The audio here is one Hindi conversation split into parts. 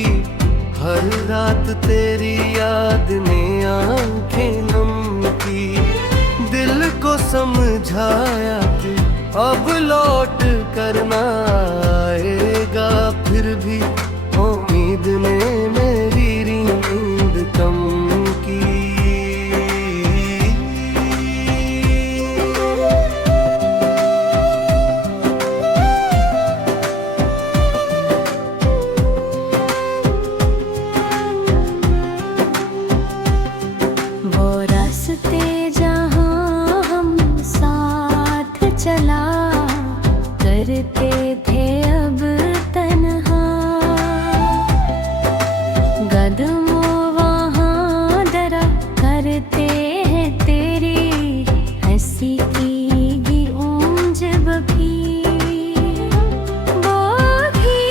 की। हर रात तेरी याद ने आंखें नम की। दिल को समझाया कि अब लौट करना आएगा, फिर भी उम्मीद ने मेरी नींद कम की। चला करते थे अब तन्हा, कदमों वहाँ डरा करते हैं तेरी हंसी की ऊंज भी। वो भी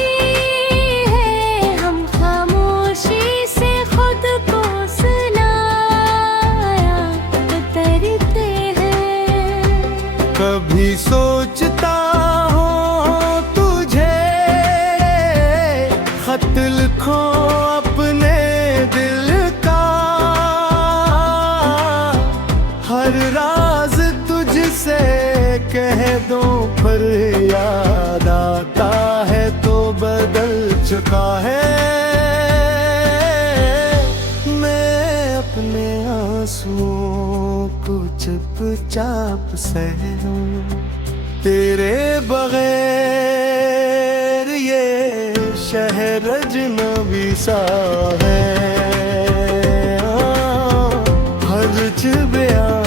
है हम खामोशी से खुद को सुनाया करते हैं। कभी सोचता हूँ तुझे खत लिखो अपने दिल का। हर राज तुझसे कह दूं पर याद आता है तो बदल चुका है। मैं अपने आंसुओं को चुपचाप सहूं, तेरे बगैर ये शहर अजनबी सा है। हर्ज बयां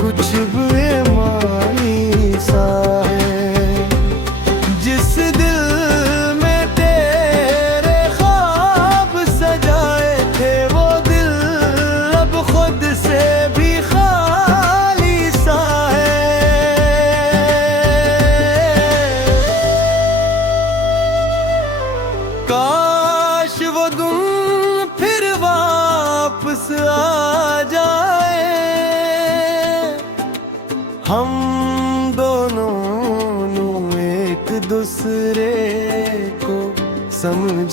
कुछ बेमानी सा है। जिस दिल में तेरे ख्वाब सजाए थे वो दिल अब खुद से भी खाली सा है। काश वो दिन फिर वापस आ जाए, हम दोनों एक दूसरे को समझ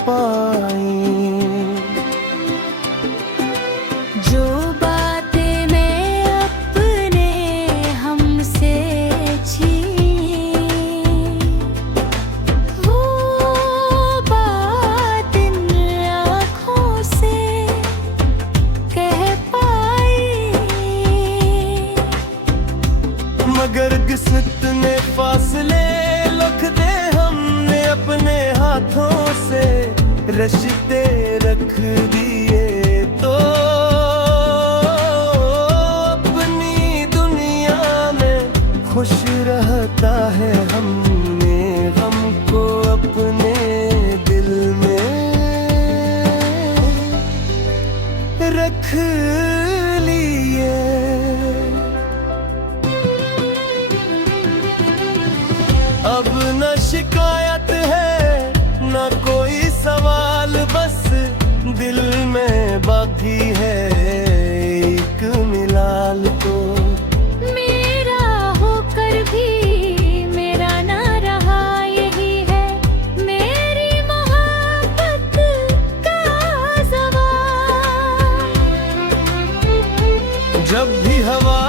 पाएं। जो बातें मैं अपने हमसे छीनी, वो बात इन आँखों से कह पाई। मगर किस्मत ने फासले लिख दे हमने अपने हाथों से रिश्ते रख दिए तो अपनी दुनिया में खुश रहता है। हमने हमको अपने दिल में रख लिए। अब न शिकायत है न कोई सवाल, बस दिल में बाकी है एक मिलाल तो। मेरा होकर भी मेरा ना रहा यही है मेरी मोहब्बत का सवाल। जब भी हवा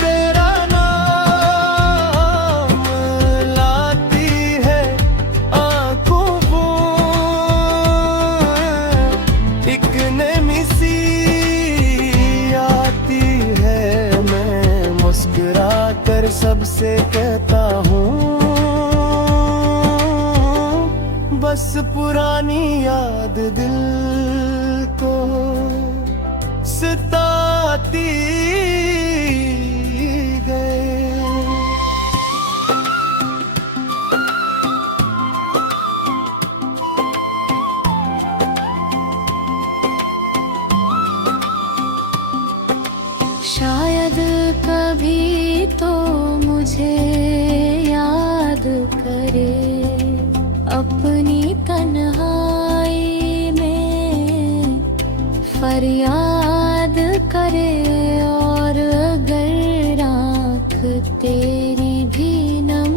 तेरा नाम लाती है आंखों को, एक नमी सी आती है। मैं मुस्कुरा कर सबसे कहता हूँ बस पुरानी याद दिल को सताती गए। शायद कभी तो मुझे याद करे अपनी तन्हाई में, फरियाद करे। और अगर आँख तेरी भी नम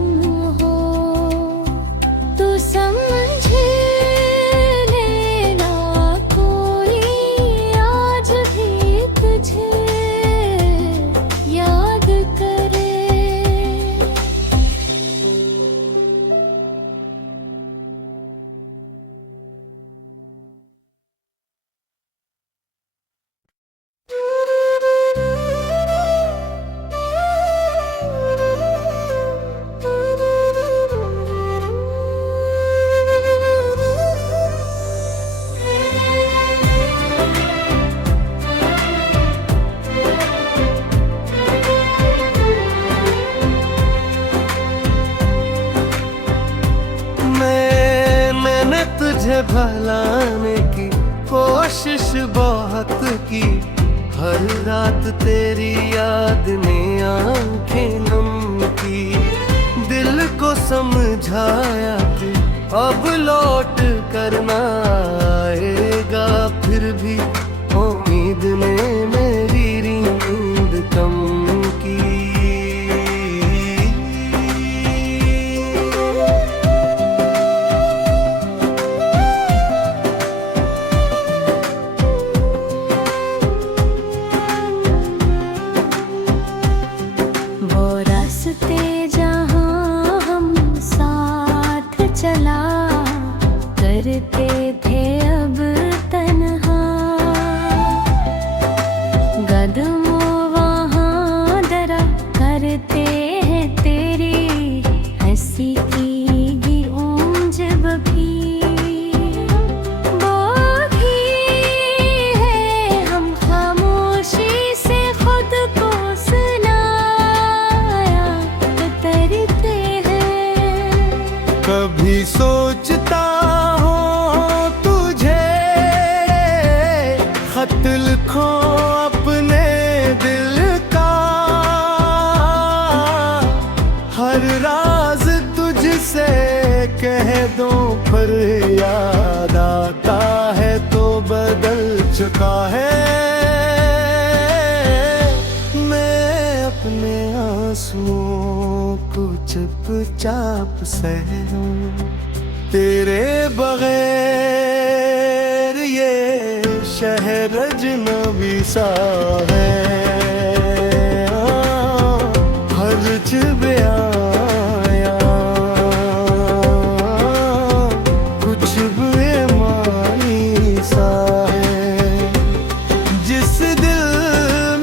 तुझे भुलाने की कोशिश बहुत की, हर रात तेरी याद ने आंखें नम की। दिल को समझाया कि अब लौट करना आएगा, फिर भी उम्मीद ने मेरी नींद कम की। वो रास्ते जहाँ हम साथ चला करते थे अब तन्हा, कदमों वहाँ डरा करते हैं तेरी हंसी की ऊंजब भी। वो भी है हम खामोशी से खुद को सुनाया करते हैं। कभी सोचता हूँ तुझे खत लिखो अपने दिल का, हर राज तुझसे कह दूं पर याद आता है तो बदल चुका है। मैं अपने आंसुओं को चुपचाप सहूं, तेरे बगैर ये शहर अजनबी सा है। हर्ज बयाया कुछ बेमानी सा है, जिस दिल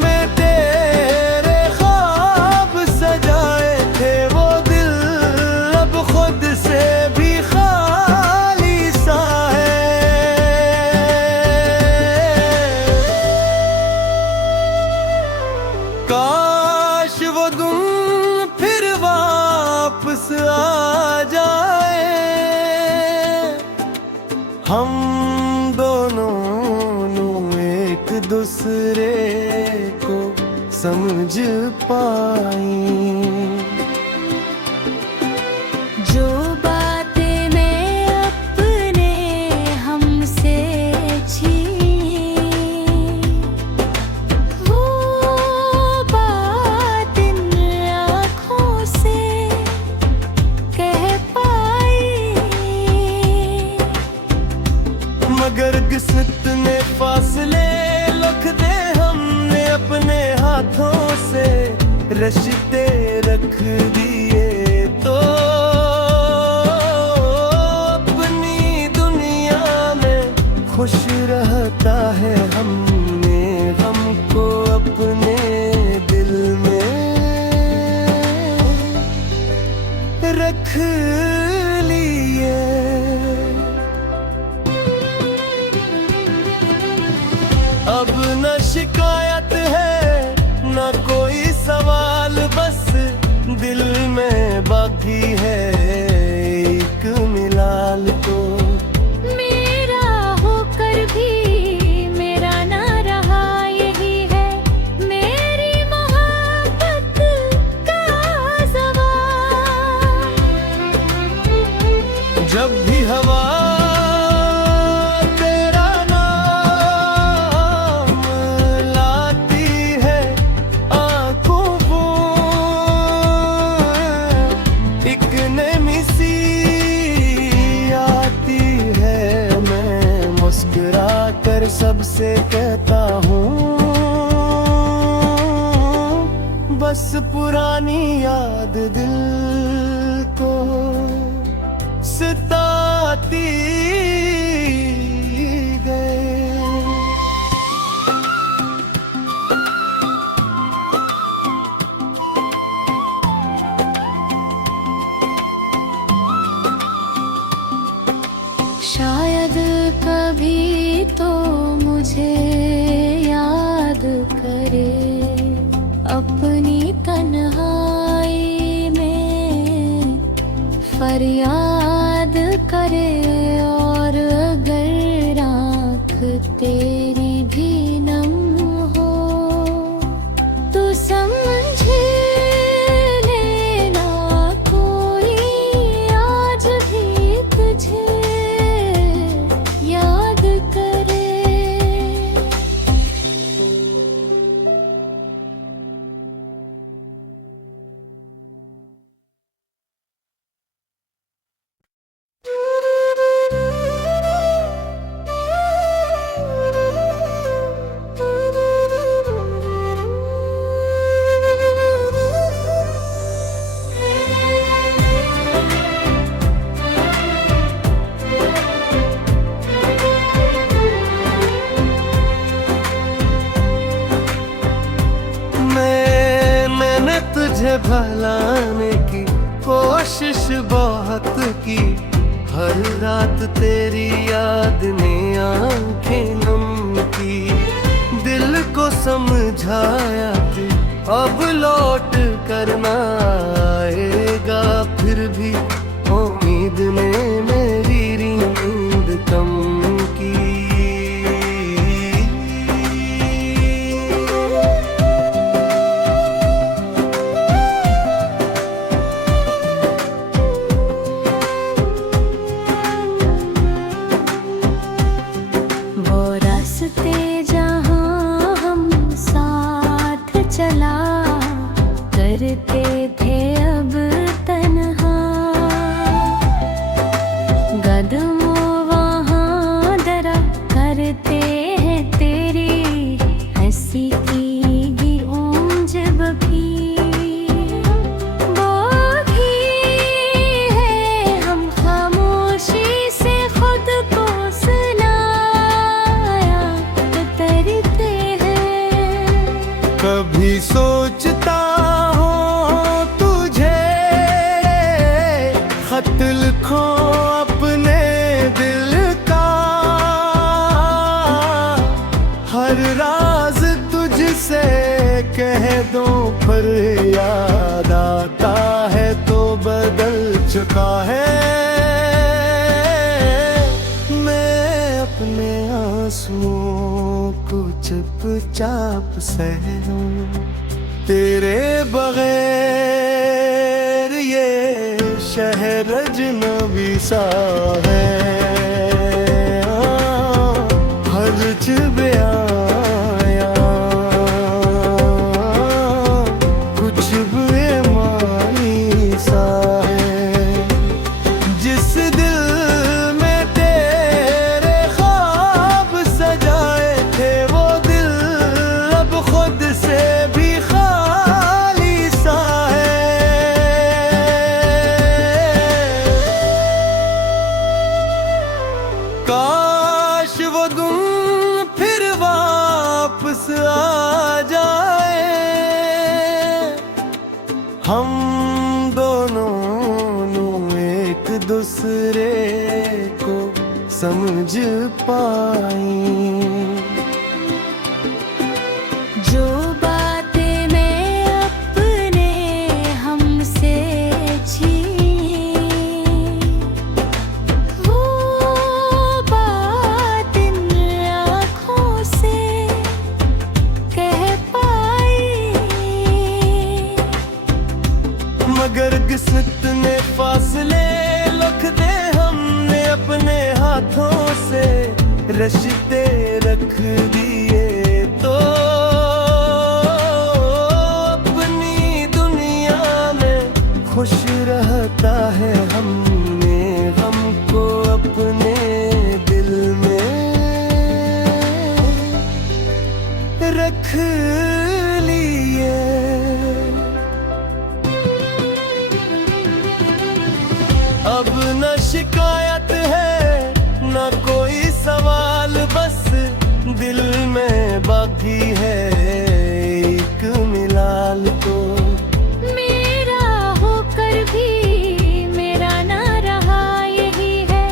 में तेरे ख्वाब सजाए थे वो दिल अब खुद से भी खाली सा है। काश वो दिन फिर वापस आ जाए, हम दोनों एक दूसरे को समझ पाए। जो बातें मैं अपने हमसे छीनी, वो बात इन आँखों से कह पाई, मगर किस्मत ने फासले लिख दे, हमने अपने हाथों से रिश्ते रख दिए तो अपनी दुनिया में खुश रहता है। हमने हमको अपने दिल में रख लिए। अब न शिकायत है न कोई सवाल, बस दिल में बाकी है एक मिलाल तो। मेरा होकर भी मेरा ना रहा यही है मेरी मोहब्बत का सवाल। जब भी हवा तेरा नाम लाती है आंखों को, एक नमी सी आती है, मैं मुस्कुरा कर सबसे कहता हूँ बस पुरानी याद दिल को सताती गए। शायद कभी तो मुझे याद करे अपनी तन्हाई में, फरियाद करे और तेरी भी नम हो। तू समझ लेना कोई आज भी तुझे याद करे। मैंने तुझे भुलाने की कोशिश बहुत की, हर रात तेरी याद ने आंखें नम की। दिल को समझाया कि अब लौट करना आएगा, फिर भी उम्मीद ने मेरी नींद कम की। वो रास्ते जहाँ हम साथ चला करते थे अब तन्हा, कदमों वहाँ दरा करते हैं तेरी हंसी की ऊंजब भी। वो भी है हम खामोशी से खुद को सुनाया उतरते हैं। कभी सोचता हूँ तुझे खत लिखो अपने दिल का, हर राज तुझसे कह दूं पर याद आता है तो बदल चुका है। मैं अपने आंसुओं को चुपचाप सहूं, तेरे बगैर ये शहर अजनबी सा है। हर्ज बयाया कुछ बेमानी सा है। जिस दिल में तेरे ख्वाब सजाए थे वो दिल अब खुद से भी खाली सा है। काश वो दिन फिर वापस आ जाए, हम दोनों एक दूसरे को समझ पाए। जो बातें मैं अपने हमसे छीनी, वो बात इन आँखों से कह पाई। मगर किस्मत ने फासले लिख दे, हमने अपने हाथों से रिश्ते रख दिए तो अपनी दुनिया में खुश रहता है। हमने हमको अपने दिल में रख लिए। अब न शिकायत है न कोई सवाल, बस दिल में बाकी है एक मिलाल को। मेरा होकर भी मेरा ना रहा यही है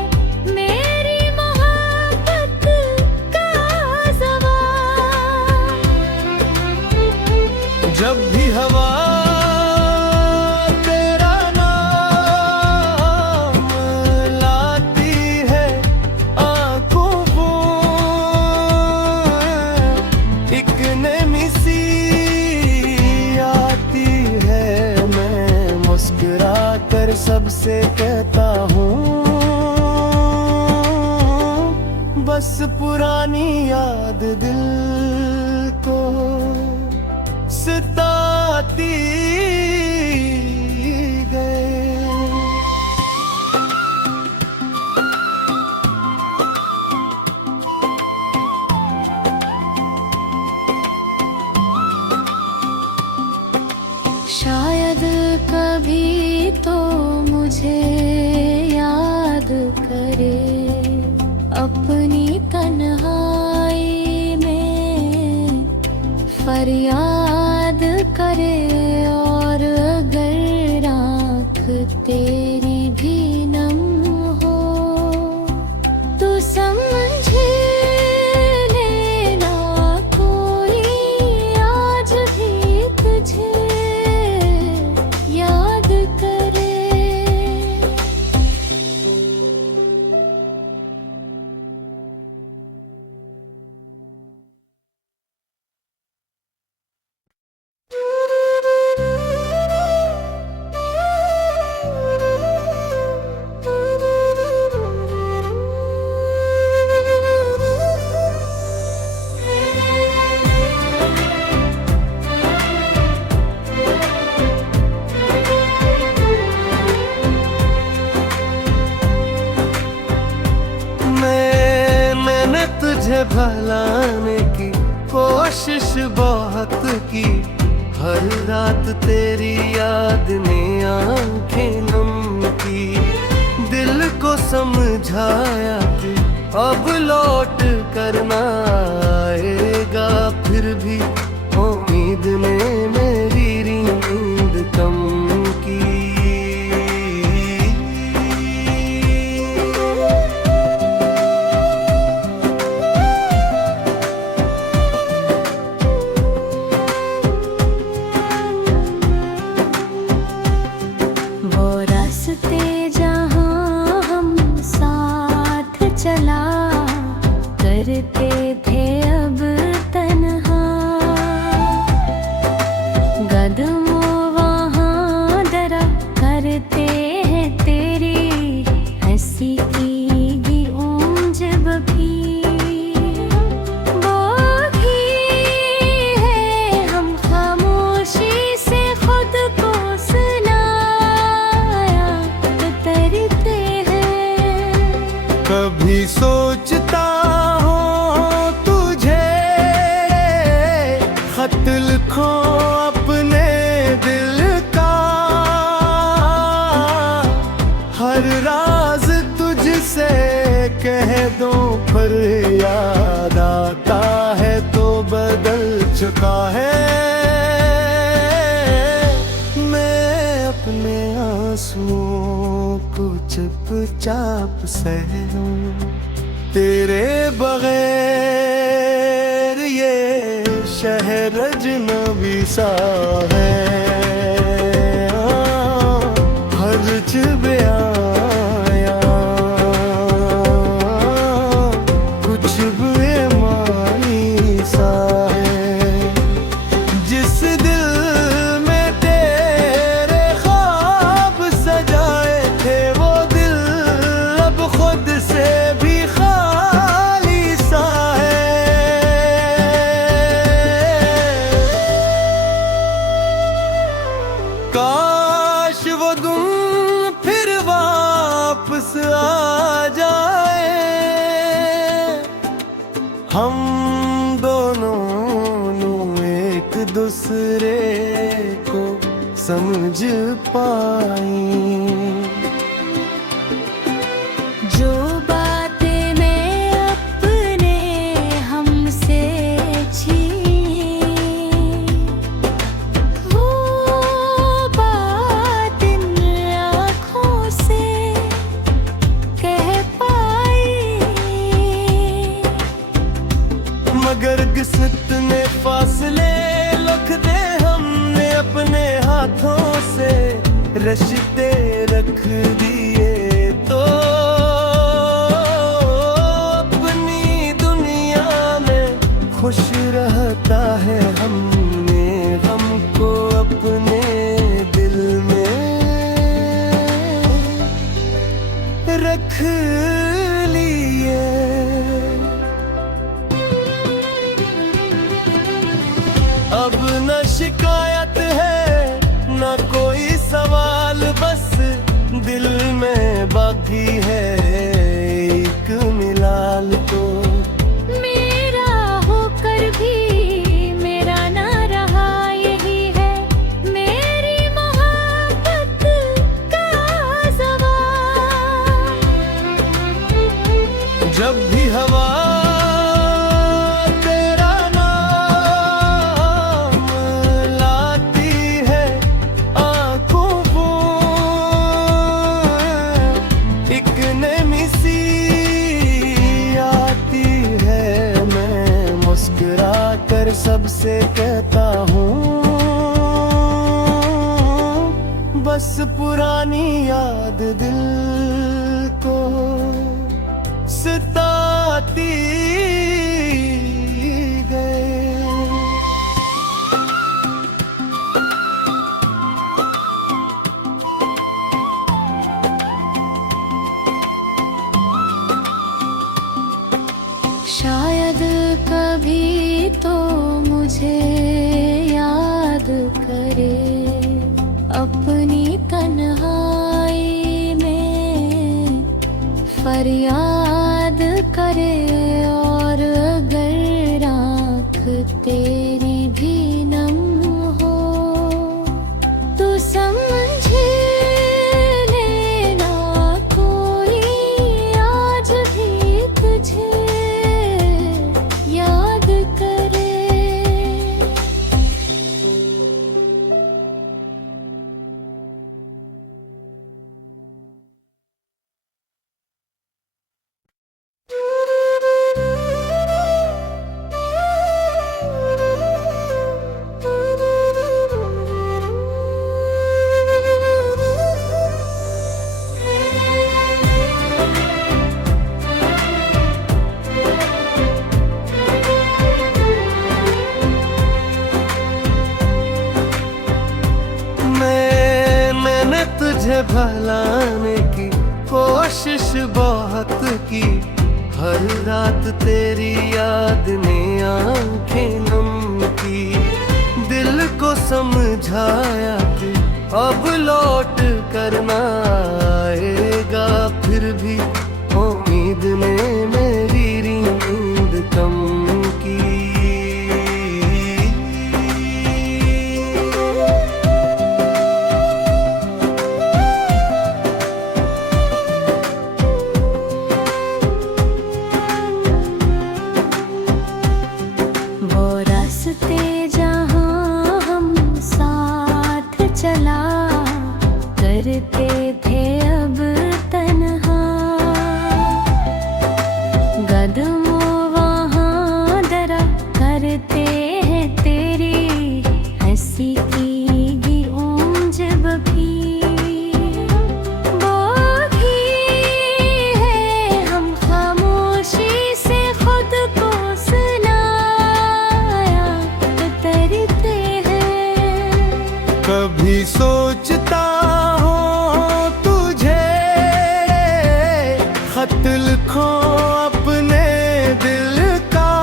मेरी मोहब्बत का सवाल। जब भी हवा तेरा नाम सबसे कहता हूँ, बस पुरानी याद दिल को सताती गए। शायद कभी तो मुझे याद करे अपनी तन्हाई में, फरियाद करे। और अगर आँख तेरी भी नम हो तो समझ लेना कोई आज भी तुझे याद करे। मैंने तुझे भुलाने की कोशिश बहुत की, हर रात तेरी याद ने आंखें नम की। दिल को समझाया कि अब लौट करना आएगा, फिर भी उम्मीद ने मेरी नींद कम की। वो रास्ते जहाँ हम साथ चला करते थे अब तन्हा, कदमों वहाँ डरा करते हैं तेरी हंसी की गूंज भी। वो भी है हम खामोशी से खुद को सुनाया उतरते हैं। कभी सोचता हूँ तुझे खत लिखो अपने दिल का, हर राज तुझसे कह दूं पर याद आता है तो बदल चुका है। मैं अपने आंसुओं को चुपचाप सह लूं, तेरे बगैर ये शहर अजनबी सा है। हर्ज बयाया कुछ बेमानी सा है, जिस दिल में तेरे ख्वाब सजाए थे वो दिल अब खुद से भी खाली सा है। काश वो दिन फिर वापस आ जाए, हम दोनों एक दूसरे को समझ पाए। जो बातें मैं अपने हमसे छीन, वो बात इन आँखों से कह पाई। मगर किस्मत ने फासले लिख दे, हमने अपने हाथों से रिश्ते रख दिए तो अपनी दुनिया में खुश रहता है। हमने हमको अपने दिल में रख लिए। अब न शिकायत है न कोई सवाल, बस दिल में बाकी है एक मिलाल तो। मेरा होकर भी मेरा ना रहा, यही है मेरी मोहब्बत का सवाल। जब भी हवा तेरा नाम लाती है आंखों को, एक नमी सी आती है, मैं मुस्कुरा कर सबसे कहता हूँ, बस पुरानी याद दिल को सताती गए। शायद कभी तो मुझे याद करे अपनी तन्हाई में, फरियाद करे। और अगर आँख तेरी भी नम हो तो समझ लेना कोई आज भी तुझे याद करे। मैंने तुझे भुलाने की कोशिश बहुत की, हर रात तेरी याद ने आंखें नम की। दिल को समझाया कि अब लौट करना आएगा, फिर भी उम्मीद ने मेरी नींद कम की। वो रास्ते जहाँ हम साथ चला करते थे अब तन्हा, कदमों वहाँ डरा करते हैं तेरी हंसी की गूंज भी। वो भी है हम खामोशी से खुद को सुनाया करते हैं। कभी सोचता हूँ तुझे खत लिखो अपने दिल का,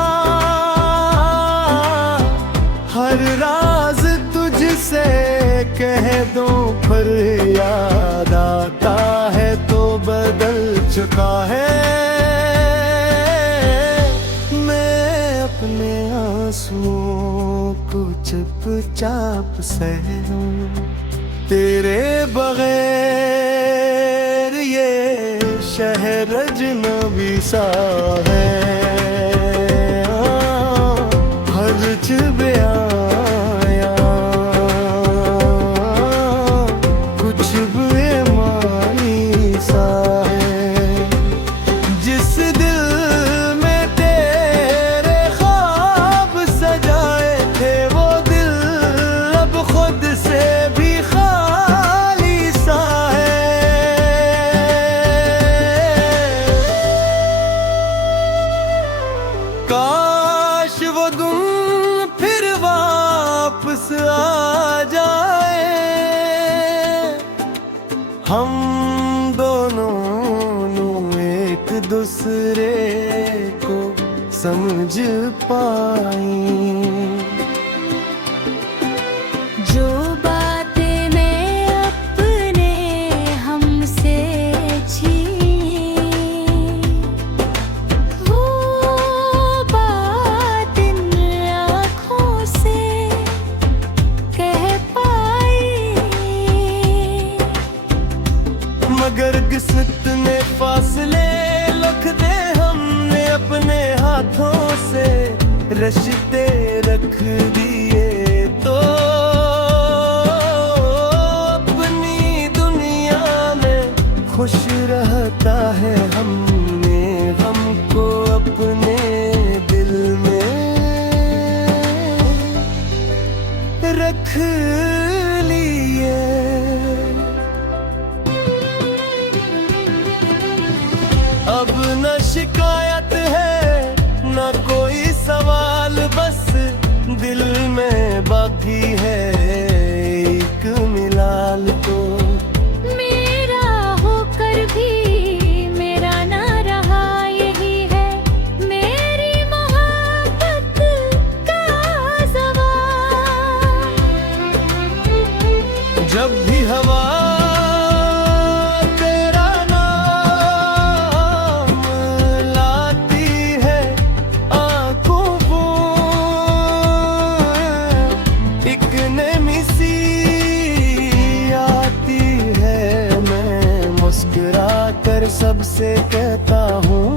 हर राज तुझसे कह दूं, पर याद आता है तो बदल चुका है। मैं अपने आंसुओं को चुपचाप सह लूं, तेरे बगैर ये शहर अजनबी सा है। हर्ज बयाया कुछ बेमानी सा है, जिस दिल में तेरे ख्वाब सजाए थे वो दिल अब खुद से भी खाली सा है। काश वो दिन फिर वापस आ जाए, हम दोनों एक दूसरे को समझ पाई। जो बातें मैं अपने हमसे छीनी, वो बात इन आँखों से कह पाई। मगर किस्मत ने फासले लिख दे, हमने अपने हाथों से रिश्ते रख दिए। तो अपनी दुनिया में खुश रहता है, हमने हमको अपने दिल में रख लिए। अब न शिकायत है न कोई सवाल, बस दिल में बाकी है एक मिलाल। तो मेरा होकर भी मेरा ना रहा, यही है मेरी मोहब्बत का सवाल। जब भी हवा तेरा नाम लाती है आंखों को, एक नमी सी आती है। मैं मुस्कुरा कर सबसे कहता हूँ,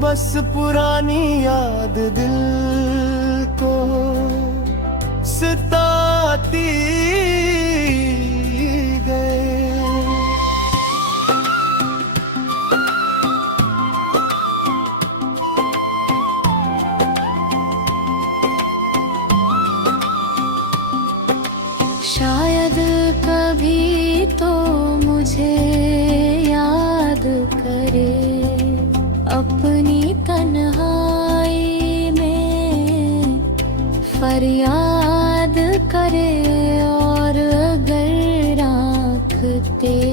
बस पुरानी याद दिल को सताती गए। शायद कभी तो मुझे याद करे, अपनी तन्हाई में फरियाद करे। और अगर आँख तेरी